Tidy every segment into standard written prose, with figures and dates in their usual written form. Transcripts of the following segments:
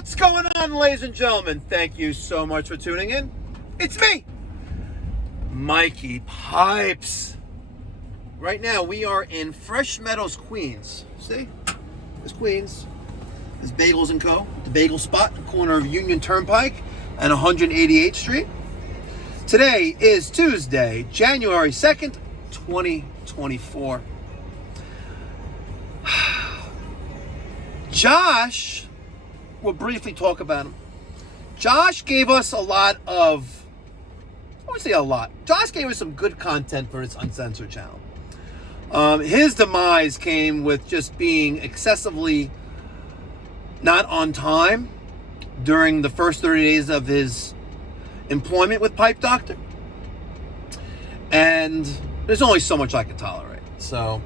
What's going on, ladies and gentlemen? Thank you so much for tuning in. It's me, Mikey Pipes. Right now, we are in Fresh Meadows, Queens. See? There's Queens. There's Bagels & Co., the bagel spot, the corner of Union Turnpike and 188th Street. Today is Tuesday, January 2nd, 2024. Josh, we'll briefly talk about him. Josh gave us I would say a lot. Josh gave us some good content for his Uncensored channel. His demise came with just being excessively not on time during the first 30 days of his employment with Pipe Doctor. And there's only so much I can tolerate. So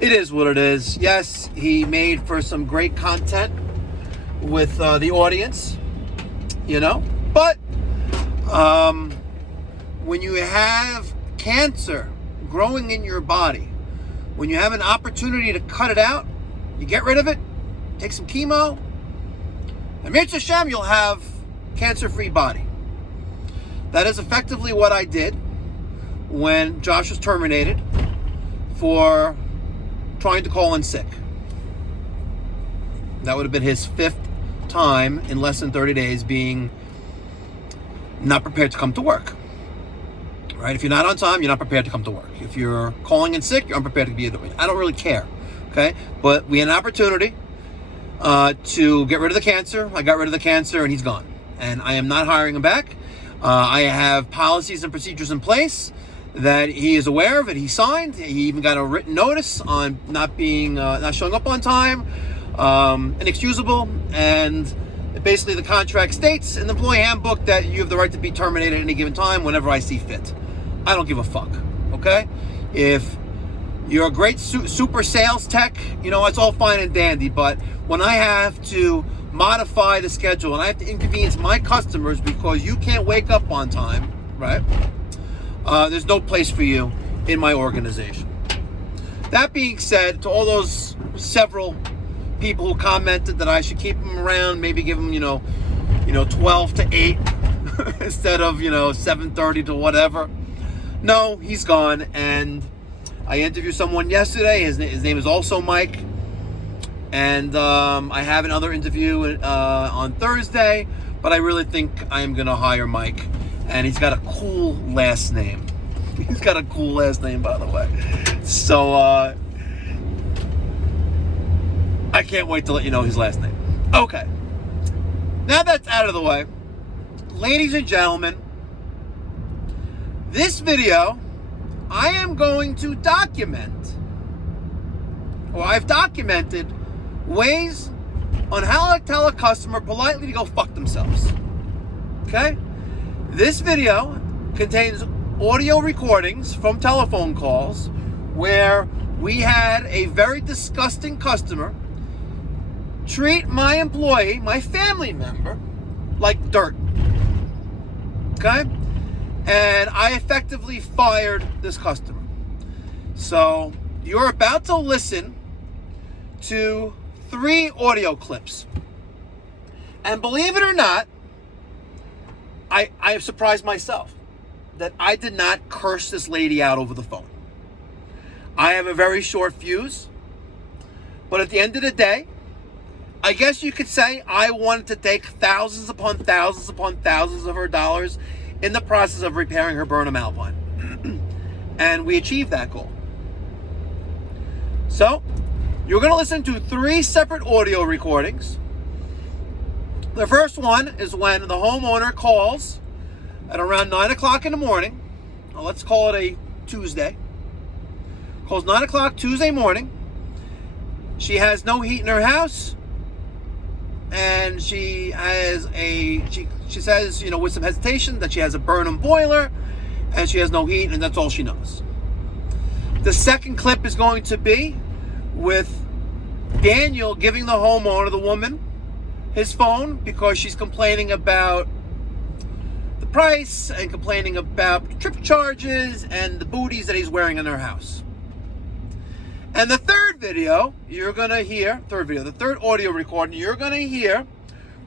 it is what it is. Yes, he made for some great content with the audience, but when you have cancer growing in your body, when you have an opportunity to cut it out, you get rid of it, take some chemo, and Mitzvah Hashem, you'll have cancer-free body. That is effectively what I did when Josh was terminated for trying to call in sick. That would have been his fifth time in less than 30 days being not prepared to come to work. Right? If you're not on time, you're not prepared to come to work. If you're calling in sick, you're unprepared to be either way. I don't really care. Okay? But we had an opportunity to get rid of the cancer. I got rid of the cancer and he's gone. And I am not hiring him back. I have policies and procedures in place that he is aware of, and he signed. He even got a written notice on not showing up on time, inexcusable, and basically the contract states in the employee handbook that you have the right to be terminated at any given time whenever I see fit. I don't give a fuck, okay? If you're a great super sales tech, it's all fine and dandy, but when I have to modify the schedule and I have to inconvenience my customers because you can't wake up on time, right? There's no place for you in my organization. That being said, to all those several people who commented that I should keep him around, maybe give him, 12 to 8 instead of, 7:30 to whatever. No, he's gone. And I interviewed someone yesterday. His name is also Mike. And I have another interview on Thursday, but I really think I am going to hire Mike. And he's got a cool last name. He's got a cool last name, by the way. So, I can't wait to let you know his last name. Okay. Now that's out of the way, ladies and gentlemen, this video, I am going to I've documented ways on how to tell a customer politely to go fuck themselves. Okay? This video contains audio recordings from telephone calls where we had a very disgusting customer treat my employee, my family member, like dirt. Okay? And I effectively fired this customer. So you're about to listen to 3 audio clips. And believe it or not, I have surprised myself that I did not curse this lady out over the phone. I have a very short fuse, but at the end of the day, I guess you could say I wanted to take thousands upon thousands upon thousands of her dollars in the process of repairing her Burnham Alpine. And we achieved that goal. So, you're going to listen to 3 separate audio recordings. The first one is when the homeowner calls at around 9 o'clock in the morning. Well, let's call it a Tuesday. Calls 9 o'clock Tuesday morning. She has no heat in her house. And she says, with some hesitation that she has a Burnham boiler and she has no heat, and that's all she knows. The second clip is going to be with Daniel giving the homeowner, the woman, his phone because she's complaining about the price and complaining about trip charges and the booties that he's wearing in her house. And the third video, the third audio recording, you're going to hear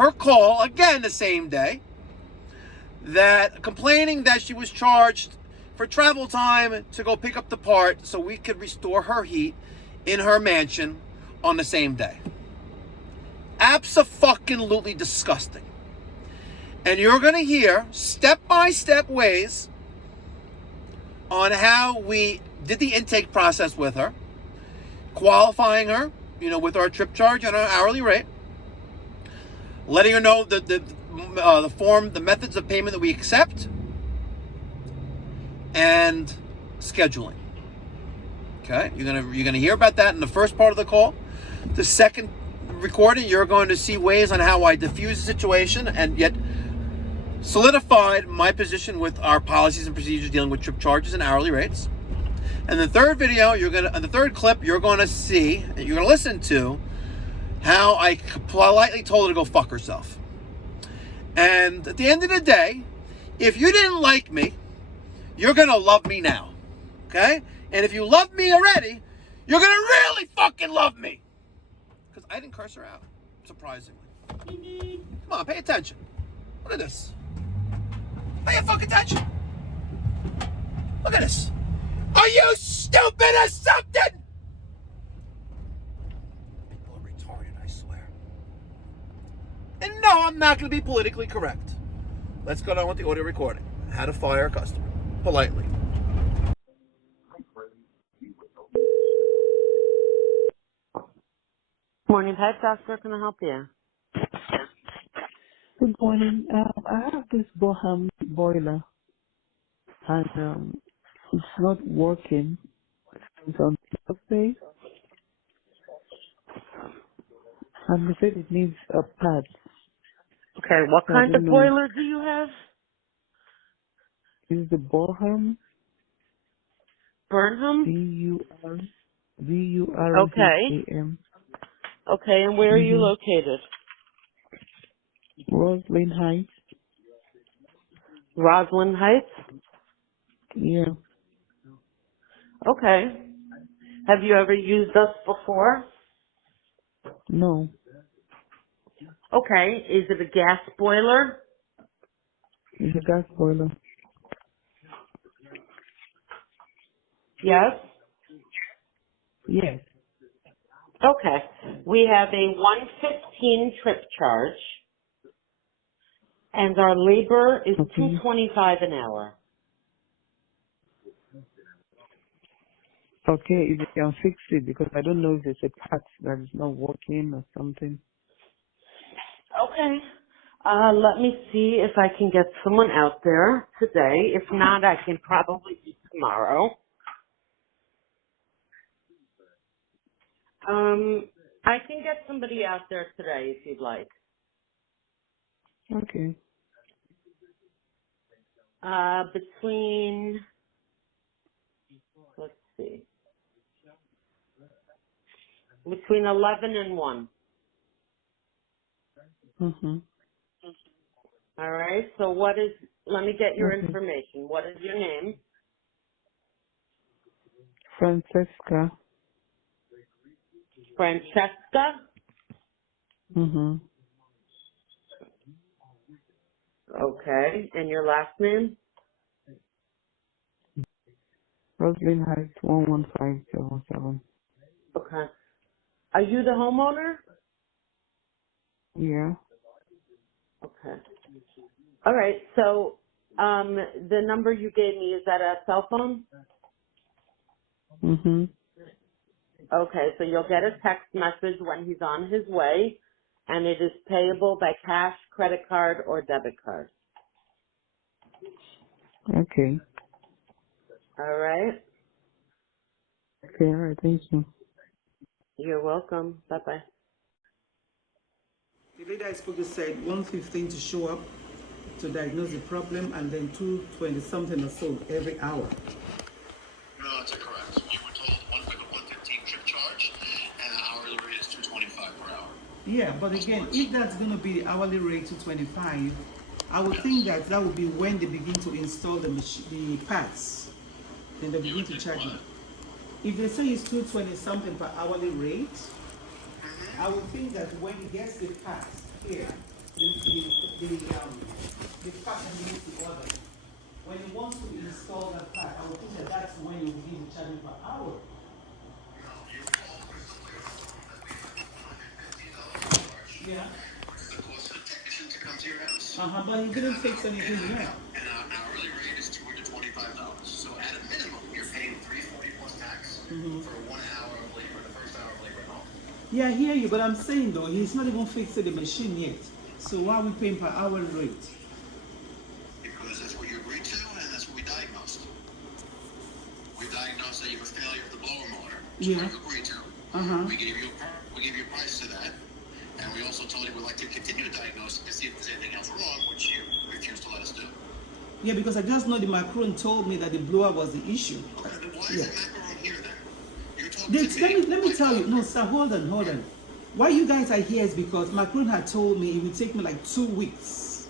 her call again the same day, that complaining that she was charged for travel time to go pick up the part so we could restore her heat in her mansion on the same day. Abso-fucking-lutely disgusting. And you're going to hear step-by-step ways on how we did the intake process with her, qualifying her, with our trip charge and our hourly rate, letting her know the methods of payment that we accept, and scheduling. Okay, you're gonna hear about that in the first part of the call. The second recording, you're going to see ways on how I diffused the situation and yet solidified my position with our policies and procedures dealing with trip charges and hourly rates. And the third video, the third clip, you're going to see, you're going to listen to how I politely told her to go fuck herself. And at the end of the day, if you didn't like me, you're going to love me now. Okay? And if you love me already, you're going to really fucking love me. Because I didn't curse her out, surprisingly. Come on, pay attention. Look at this. Pay fucking attention. Look at this. Are you stupid or something? People are retarded, I swear. And no, I'm not going to be politically correct. Let's go on with the audio recording. How to fire a customer. Politely. Morning, Pet Doctor. Can I help you? Good morning. I have this Boham boiler, and it's not working. It's on Thursday, and they said it needs a pad. Okay, what So I kind don't of know. boiler do you have? Is the Boham Burnham? Okay. B-U-R-B-U-R-H-A-M? Okay, and where are you located? Roslyn Heights. Roslyn Heights? Yeah. Okay. Have you ever used us before? No. Okay. Is it a gas boiler? It's a gas boiler. Yes. Yes. Okay. We have a 115 trip charge, and our labor is Okay. $2.25 an hour. Okay, if you can fix it, because I don't know if there's a part that is not working or something. Okay. Let me see if I can get someone out there today. If not, I can probably do tomorrow. I can get somebody out there today if you'd like. Okay. Between, let's see, between 11 and 1. Mm-hmm. All right. So let me get your Okay. information. What is your name? Francesca. Francesca? Mm-hmm. Okay. And your last name? Roslyn Heights 11577. Okay. Are you the homeowner? Yeah. Okay. All right. So, the number you gave me, is that a cell phone? Mm-hmm. Okay. So you'll get a text message when he's on his way, and it is payable by cash, credit card, or debit card. Okay. All right. Okay, all right, thank you. You're welcome. Bye-bye. The lady I spoke to said 1:15 to show up to diagnose the problem, and then 2:20 something or so every hour. No, that's correct. You were told 115 trip charge, and the hourly rate is $2.25 per hour. Yeah, but again, if that's going to be the hourly rate to 25, I would think that would be when they begin to install the pads. Then they begin to charge me. If they say it's 220 something per hourly rate, I would think that when he gets the pads here, the part that you need to order. When you want to install that part, I will think that that's when you begin to charge me per hour. Yeah. The cost of the technician to come to your house. But you didn't fix anything yet. And our hourly rate is $225. So at a minimum, you're paying $340 plus tax for 1 hour of labor, the first hour of labor at home. Yeah, I hear you, but I'm saying though, he's not even fixing the machine yet. So why are we paying per hour rate? Because that's what you agreed to, and that's what we diagnosed. We diagnosed that you have a failure of the blower motor. That's Yeah. what you agreed to. We gave you a price to that, and we also told you we'd like to continue to diagnose to see if there's anything else wrong, which you refused to let us do. Yeah, because I just know the Macron told me that the blower was the issue. Okay, then why is the macaron here then? You're talking Then, to me. let me tell you, no, sir, hold on. Why you guys are here is because Macron had told me it would take me like 2 weeks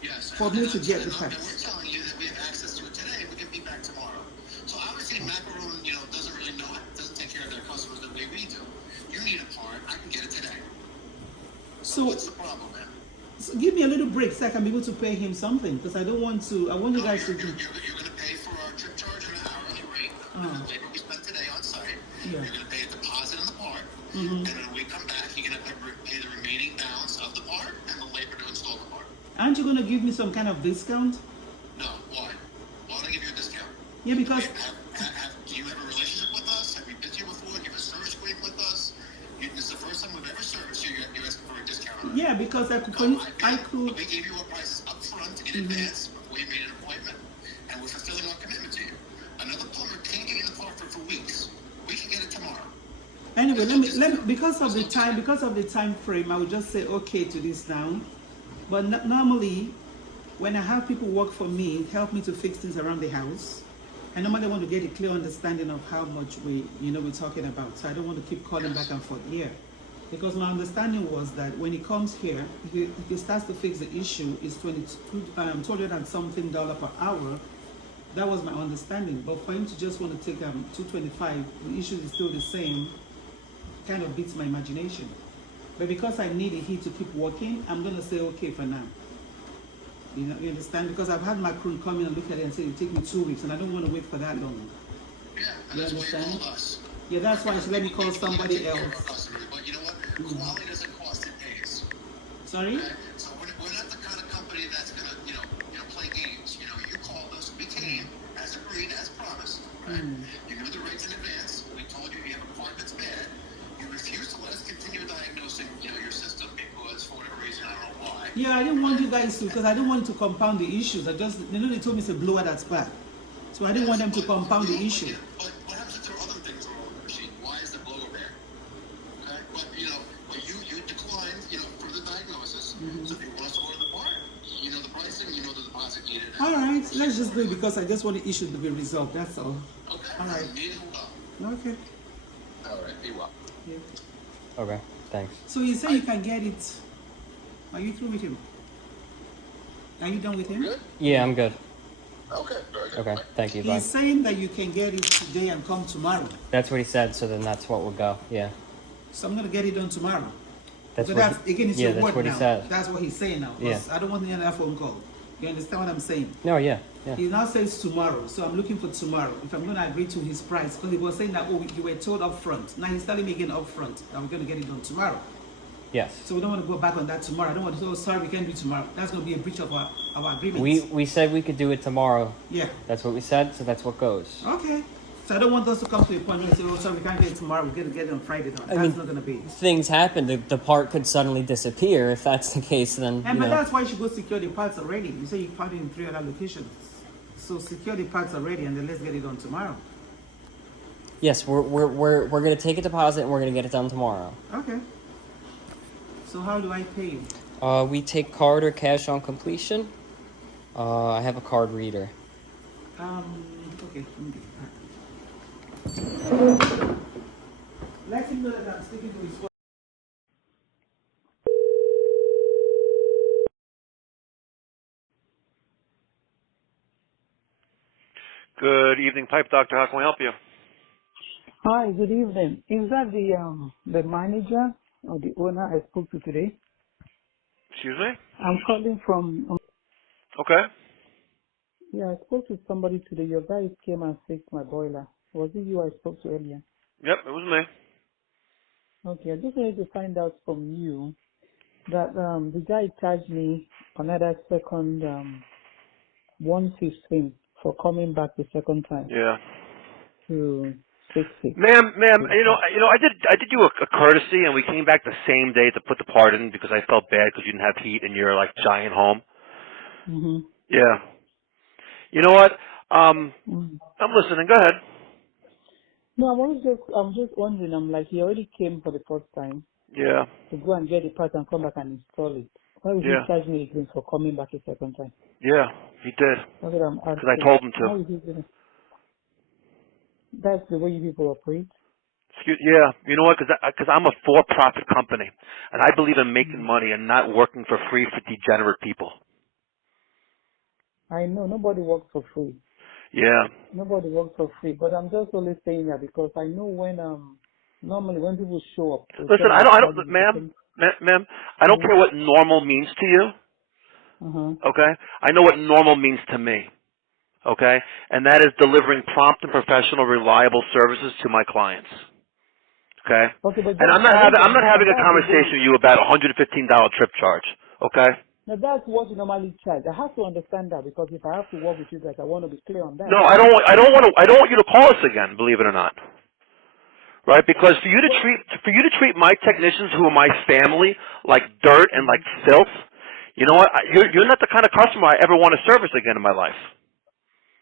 Yes, for me to get the and parts. we're telling you that we have access to it today. We can be back tomorrow. So obviously, Macaron, doesn't really know it. Doesn't take care of their customers the way we do. You need a part. I can get it today. So, What's the problem, man? so give me a little break so I can be able to pay him something because I don't want to. I want you guys to You're do. going to pay for our trip charge and an hourly rate. The labor we spent today on site. Yeah. You're going to pay a deposit on the part. And when we come back, you're going to pay the remaining balance of the part and the labor to install the part. Aren't you going to give me some kind of discount? No, why? Why would I give you a discount? Yeah, because Do you have a relationship with us? Have we been to you before? Do you have a service agreement with us? This is the first time we've ever serviced you. You're asking for a discount. On it. yeah, because I could. We gave you our prices up front in advance before you made an appointment, and we're fulfilling our commitment to you. Another plumber can't get you the part for weeks. We can get it tomorrow. Anyway, let me because of the time frame, I would just say okay to this now. But normally, when I have people work for me, help me to fix things around the house, I normally want to get a clear understanding of how much we're talking about. So I don't want to keep calling back and forth here. Because my understanding was that when he comes here, if he starts to fix the issue, it's $200 and something per hour. That was my understanding. But for him to just want to take $225, the issue is still the same. Kind of beats my imagination. But because I need heat to keep working, I'm gonna say okay for now. You understand? Because I've had my crew come in and look at it and say it take me 2 weeks, and I don't want to wait for that long. Yeah, and You that's understand? why you called us. Yeah, that's why she let me call somebody Take care of our else. customers, but you know what? Quality doesn't cost, it pays. Sorry? Okay? So we're not the kind of company that's gonna, play games. You called us, we came, as agreed, as promised. Right? You knew the rates in advance. We told you have a part that's bad. You refused to let us continue diagnosing, your system because for whatever reason, I don't know why. Yeah, I didn't want you guys to, because I didn't want to compound the issues. They told me it's a blower that's bad. So I didn't want them to compound the issue. But what happens if there are other things wrong with the machine? Why is the blower bad? Okay? But you declined, for the diagnosis. So if you want us to order the part, you know the pricing, you know the deposit needed. All right, let's just do it because I just want the issue to be resolved. That's all. Okay. All right. Meeting will go. Okay. All right. Be well. Yeah. Okay, thanks. So you say you can get it. Are you through with him? Are you done with him? Good? Yeah, I'm good. Okay. Very good. Okay, thank you. Bye. He's saying that you can get it today and come tomorrow. That's what he said, so then that's what we'll go. Yeah. So I'm gonna get it done tomorrow. That's So what that's again, it's yeah, your that's word what now. he said. That's what he's saying now. 'Cause I don't want any other phone call. You understand what I'm saying? No, yeah. He now says tomorrow, so I'm looking for tomorrow. If I'm gonna agree to his price, because he was saying that you were told up front. Now he's telling me again up front that we're gonna get it done tomorrow. Yes. So we don't want to go back on that tomorrow. I don't want to say, oh, sorry, we can't do tomorrow. That's gonna be a breach of our agreement. We said we could do it tomorrow. Yeah. That's what we said, so that's what goes. Okay. So I don't want us to come to a point where we say, oh, sorry, we can't get it tomorrow. We're gonna get it on Friday. That's mean, not gonna be. Things happen. The part could suddenly disappear. If that's the case, then And but that's why you should go secure the parts already. You say you found it in 3 other locations. So secure the parts already, and then let's get it done tomorrow. yes, we're gonna take a deposit and we're gonna get it done tomorrow. Okay. So how do I pay you? We take card or cash on completion. I have a card reader. Okay. Let me get that. Let him know that I'm sticking to his word. Good evening, Pipe Doctor. How can we help you? Hi, good evening. Is that the manager or the owner I spoke to today? Excuse me? I'm calling from. Okay. Yeah, I spoke to somebody today. Your guys came and fixed my boiler. Was it you I spoke to earlier? Yep, it was me. Okay, I just wanted to find out from you that the guy charged me another second 115 for coming back the second time Yeah. to fix it. Ma'am, So, I did you a courtesy, and we came back the same day to put the part in because I felt bad because you didn't have heat in your like giant home. mm-hmm. Yeah. You know what? Mm. I'm listening. Go ahead. No, I'm just wondering. I'm like, he already came for the first time Yeah. to go and get the part and come back and install it. Why would he Yeah. charge me again for coming back a second time? Yeah. He did That's what I'm because I asking. told him to. How is he gonna? That's the way you people operate. Yeah. You know what? Because I'm a for-profit company, and I believe in making Mm. money and not working for free for degenerate people. I know nobody works for free. Yeah. Nobody works for free, but I'm just only saying that because I know when normally when people show up, Listen, instead of I don't, charging the ma'am, second. ma'am, I don't care what normal means to you. Uh-huh. Okay? I know what normal means to me. Okay? And that is delivering prompt and professional, reliable services to my clients. Okay? Okay, but And just I want to I'm not having understand. a That's the way. conversation with you about a $115 trip charge. Okay? Now that's what you normally charge. I have to understand that because if I have to work with you guys, I want to be clear on that. No, I don't want you to call us again, believe it or not. Right? Because Well, for you to treat my technicians who are my family like dirt and like mhm. filth, you know what? You're not the kind of customer I ever want to service again in my life.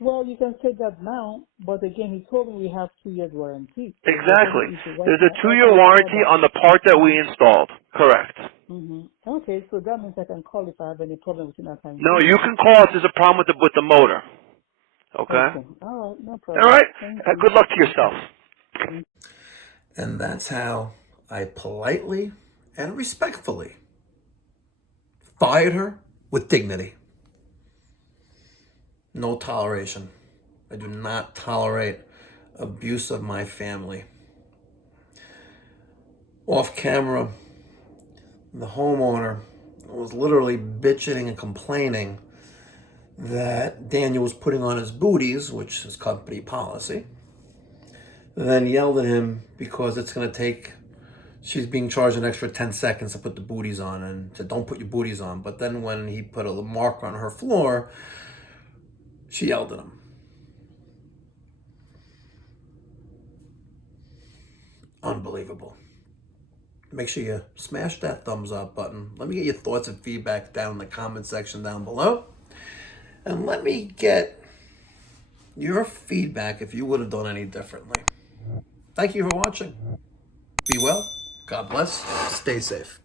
Well, you can say that now, but again, he told me we have 2 years warranty. So if there's any Exactly. issue, There's a why 2-year can't I call warranty back? on the part that we installed. Correct. Okay, so that means I can call if I have any problem within that time No, frame. you can call if there's a problem with the motor. Okay? Okay, all right, no All problem. right? Thank you. Good luck to Okay. yourself. And that's how I politely and respectfully fired her with dignity. No toleration. I do not tolerate abuse of my family. Off camera, the homeowner was literally bitching and complaining that Daniel was putting on his booties, which is company policy, then yelled at him because it's going to take, she's being charged an extra 10 seconds to put the booties on and said, don't put your booties on. But then when he put a mark on her floor, she yelled at him. Unbelievable. Make sure you smash that thumbs up button. Let me get your thoughts and feedback down in the comment section down below. And let me get your feedback if you would have done any differently. Thank you for watching. Be well. God bless. Stay safe.